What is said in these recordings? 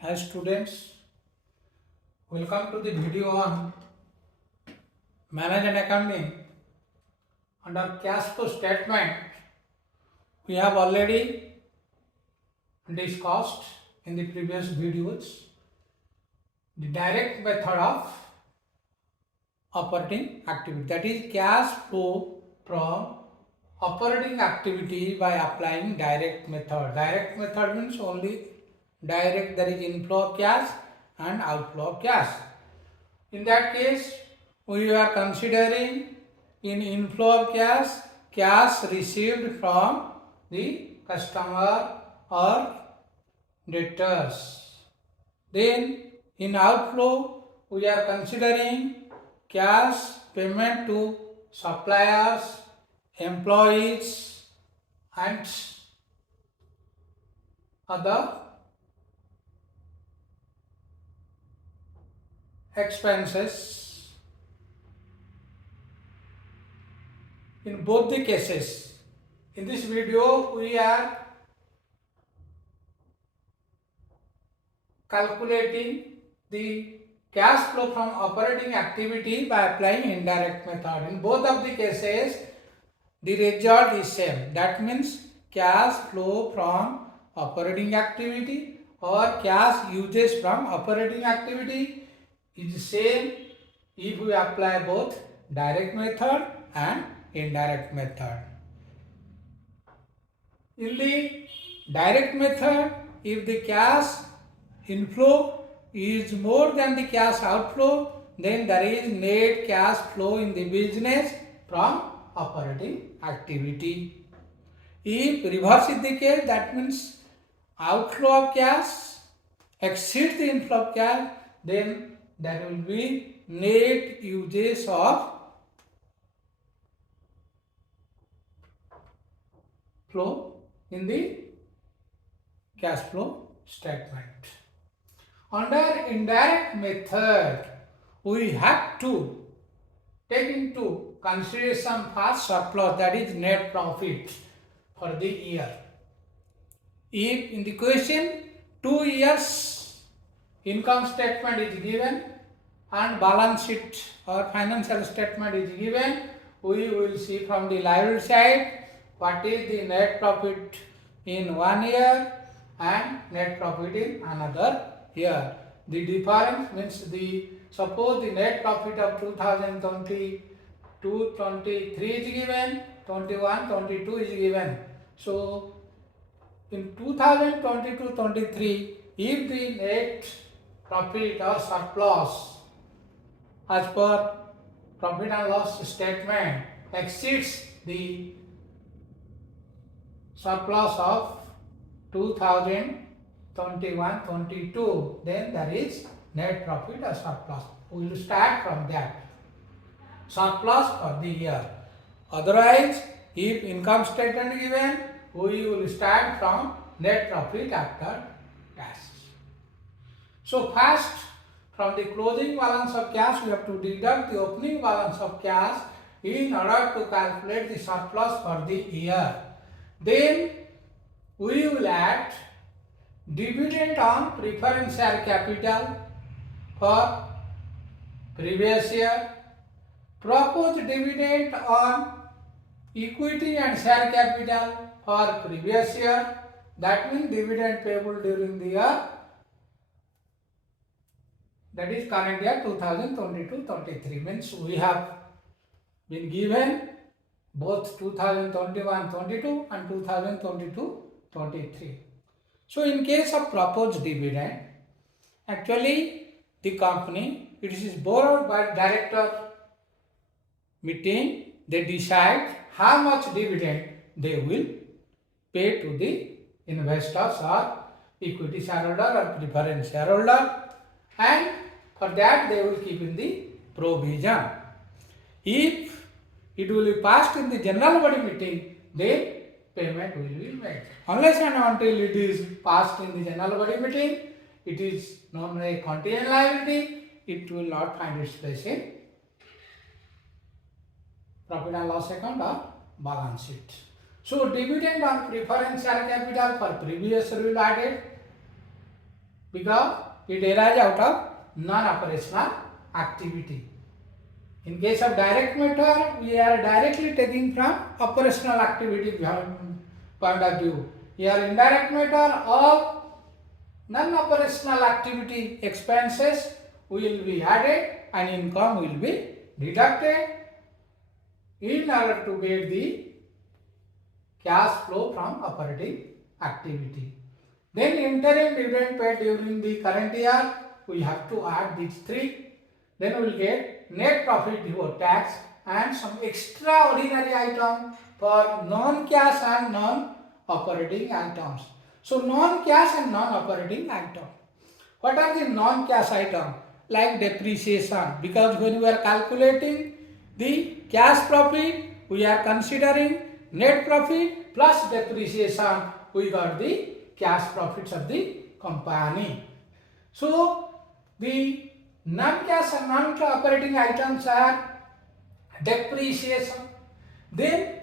Hi students, welcome to the video on management accounting. Under cash flow statement, we have already discussed in the previous videos the direct method of operating activity, that is cash flow from operating activity by applying direct method. Direct method means only direct, that is inflow of cash and outflow of cash. In that case, we are considering in inflow of cash received from the customer or debtors. Then in outflow, we are considering cash payment to suppliers, employees and other expenses. In both the cases, in this video we are calculating the cash flow from operating activity by applying indirect method. In both of the cases, the result is same. That means cash flow from operating activity or cash uses from operating activity is same if we apply both direct method and indirect method. In the direct method, if the cash inflow is more than the cash outflow, then there is net cash flow in the business from operating activity. If reverse is the case, that means outflow of cash exceeds the inflow of cash, then there will be net uses of flow in the cash flow statement. Under indirect method, we have to take into consideration first surplus, that is net profit for the year. If in the question 2 years income statement is given and balance sheet or financial statement is given, we will see from the liability side what is the net profit in 1 year and net profit in another year. The difference means suppose the net profit of 2022-23 is given, 21-22 is given. So in 2022-23, if the net profit or surplus as per profit and loss statement exceeds the surplus of 2021-22, then there is net profit or surplus. We will start from that surplus for the year. Otherwise, if income statement given, we will start from net profit after tax. So first, from the closing balance of cash, we have to deduct the opening balance of cash in order to calculate the surplus for the year. Then we will add dividend on preference share capital for previous year, proposed dividend on equity and share capital for previous year, that means dividend payable during the year, that is current year 2022-23, means we have been given both 2021-22 and 2022-23. So in case of proposed dividend, actually the company, it is borrowed by director meeting, they decide how much dividend they will pay to the investors or equity shareholder or preference shareholder, and for that they will keep in the provision. If it will be passed in the general body meeting, then payment will be made. Unless and until it is passed in the general body meeting, it is known as contingent liability, it will not find its place in profit and loss account or balance sheet. So dividend on preference share capital for previous year will added, because it arises out of non-operational activity. In case of direct method, we are directly taking from operational activity point of view. Here indirect method, all non-operational activity expenses will be added and income will be deducted in order to get the cash flow from operating activity. Then interim dividend paid during the current year, we have to add these three. Then we will get net profit before tax and some extraordinary item for non-cash and non-operating items. So non-cash and non-operating item. What are the non-cash items? Like depreciation, because when we are calculating the cash profit, we are considering net profit plus depreciation. We got the cash profits of the company. So the non-cash and non-operating items are depreciation, then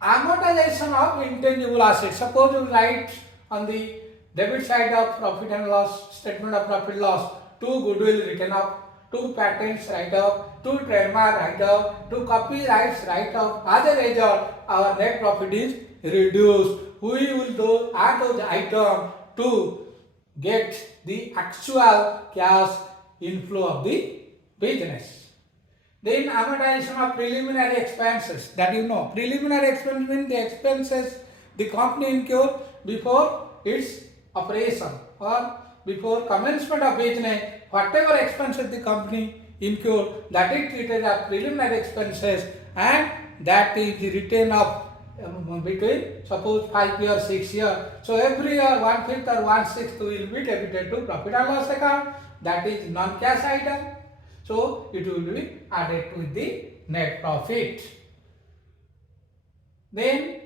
amortization of intangible assets. Suppose you write on the debit side of profit and loss, statement of profit loss, 2 goodwill written off, 2 patents write off, 2 trademark write off, 2 copyrights write off. As a result, our net profit is reduced. We will add those items to get the actual cash inflow of the business. Then amortization of preliminary expenses, that you know. Preliminary expense means the expenses the company incurred before its operation or before commencement of business. Whatever expenses the company incurred, that is treated as preliminary expenses, and that is the return of between suppose 5 years, 6 years. So every year 1/5 or 1/6 will be debited to profit and loss account. That is non-cash item. So it will be added with the net profit. Then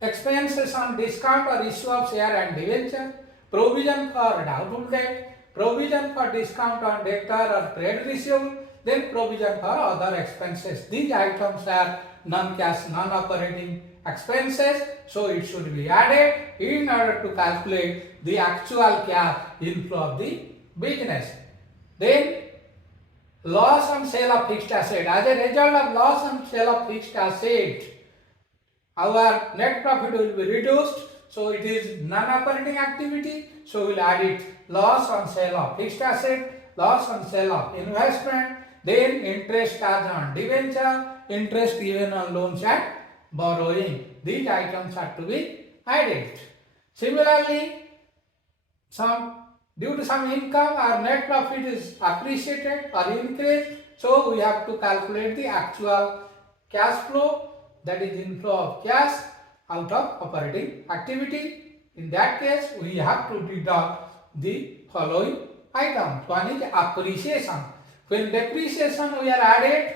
expenses on discount or issue of share and debenture, provision for doubtful debt, provision for discount on debtor or trade receivable, then provision for other expenses. These items are non-cash, non-operating expenses, so it should be added in order to calculate the actual cash inflow of the business. Then loss on sale of fixed asset. As a result of loss on sale of fixed asset, our net profit will be reduced. So it is non-operating activity, so we will add it. Loss on sale of fixed asset, loss on sale of investment, then interest charged on debenture, interest given on loans and borrowing. These items are to be added. Similarly, due to some income, our net profit is appreciated or increased, so we have to calculate the actual cash flow, that is inflow of cash out of operating activity. In that case, we have to deduct the following items. One is appreciation. When depreciation we are added,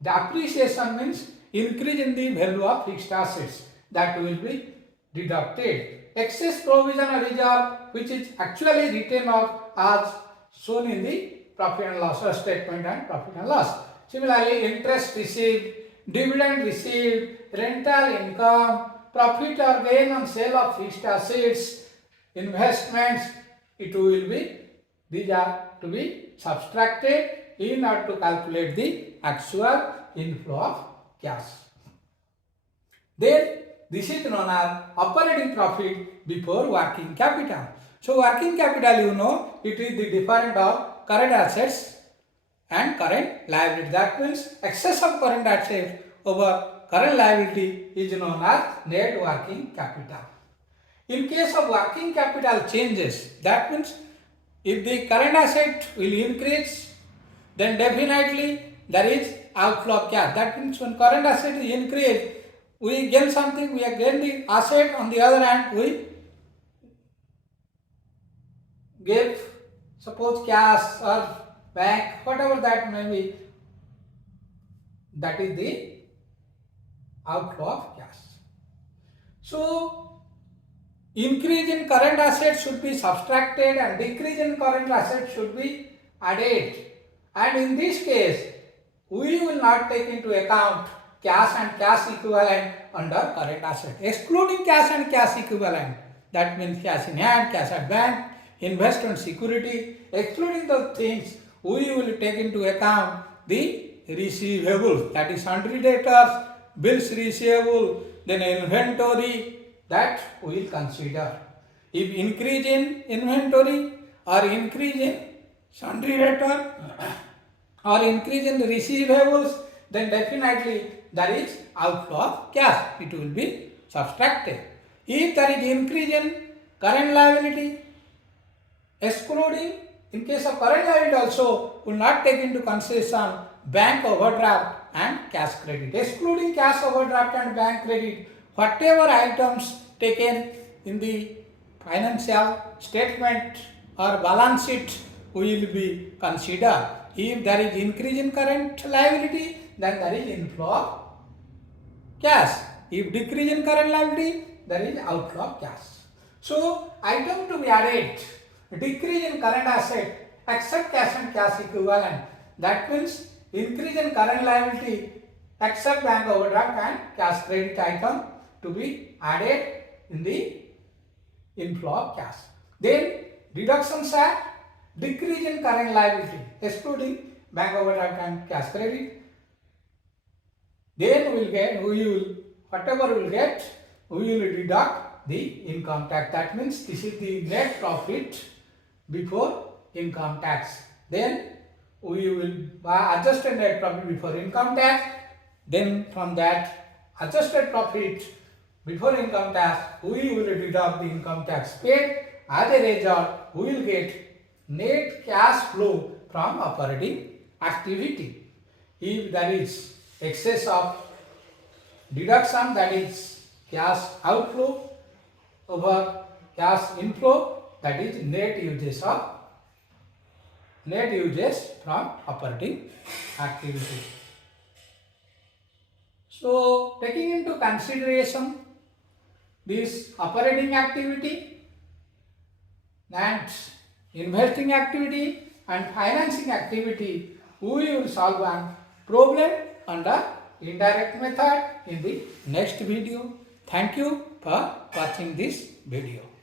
the appreciation means increase in the value of fixed assets, that will be deducted. Excess provision or reserve, which is actually written off as shown in the profit and loss statement and profit and loss. Similarly, interest received, dividend received, rental income, profit or gain on sale of fixed assets, investments, these are to be subtracted in order to calculate the actual inflow of cash. Then this is known as operating profit before working capital. So working capital, you know, it is the difference of current assets and current liability. That means excess of current assets over current liability is known as net working capital. In case of working capital changes, that means if the current asset will increase, then definitely there is outflow of cash. That means when current asset is increased, we gain something, we gain the asset. On the other hand, we give, suppose cash or bank, whatever that may be, that is the outflow of cash. So increase in current assets should be subtracted and decrease in current assets should be added. And in this case, we will not take into account cash and cash equivalent under current asset. Excluding cash and cash equivalent, that means cash in hand, cash at bank, investment security, excluding those things, we will take into account the receivables, that is sundry debtors, bills receivable, then inventory, that we will consider. If increase in inventory or increase in sundry debtor or increase in the receivables, then definitely there is outflow of cash. It will be subtracted. If there is increase in current liability, excluding, in case of current liability also, will not take into consideration bank overdraft and cash credit. Excluding cash overdraft and bank credit, whatever items taken in the financial statement or balance sheet will be considered. If there is increase in current liability, then there is inflow of cash. If decrease in current liability, there is outflow of cash. So, item to be added, decrease in current asset except cash and cash equivalent. That means increase in current liability except bank overdraft and cash credit item to be added in the inflow of cash. Then deductions are decrease in current liability excluding bank overdraft and cash credit. Then whatever we will get, we will deduct the income tax. That means this is the net profit before income tax. Then we will adjusted net profit before income tax. Then from that adjusted profit before income tax, we will deduct the income tax paid. As a result, we will get net cash flow from operating activity. If there is excess of deduction, that is cash outflow over cash inflow, that is net uses from operating activity. So, taking into consideration this operating activity and investing activity and financing activity, we will solve one problem under indirect method in the next video. Thank you for watching this video.